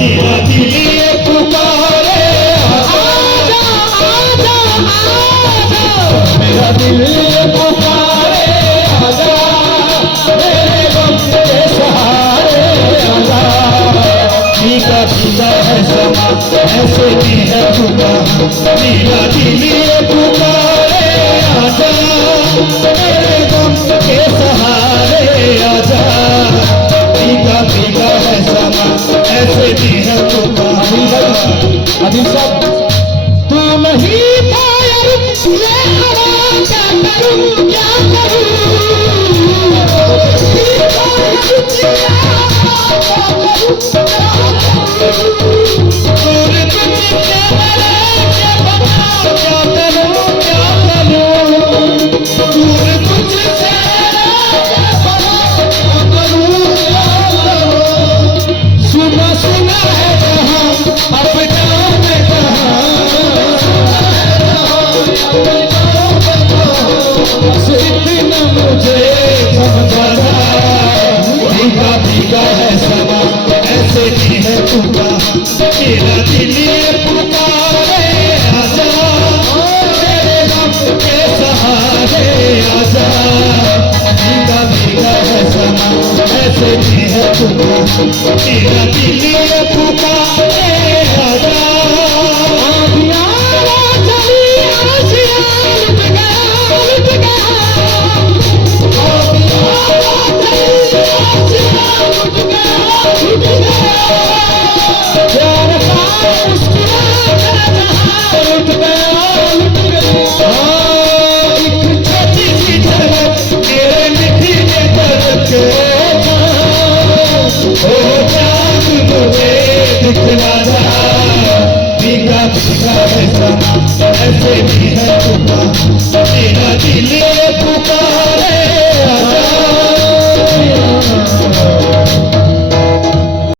मेरा दिल ये पुकारे आजा आजा आजा, मेरा दिल ये पुकारे आजा, मेरे गम के सहारे आजा। भीगा भीगा है समा ऐसे भी है भूखा, मेरा दिल ये पुकारे आजा, मेरे गम के सहारे आजा। भीगा भीगा है समा ऐसे भी है भूखा। अभी सब तू नहीं पाया ये हवा, क्या करूं क्या भीगा है समा ऐसे भी है भूखा, मेरा दिल ये पुकारे आजा, मेरे गम के सहारे आजा। भीगा भीगा है समा ऐसे भी है भूखा, मेरा दिल ये पुकारे आजा। दिखला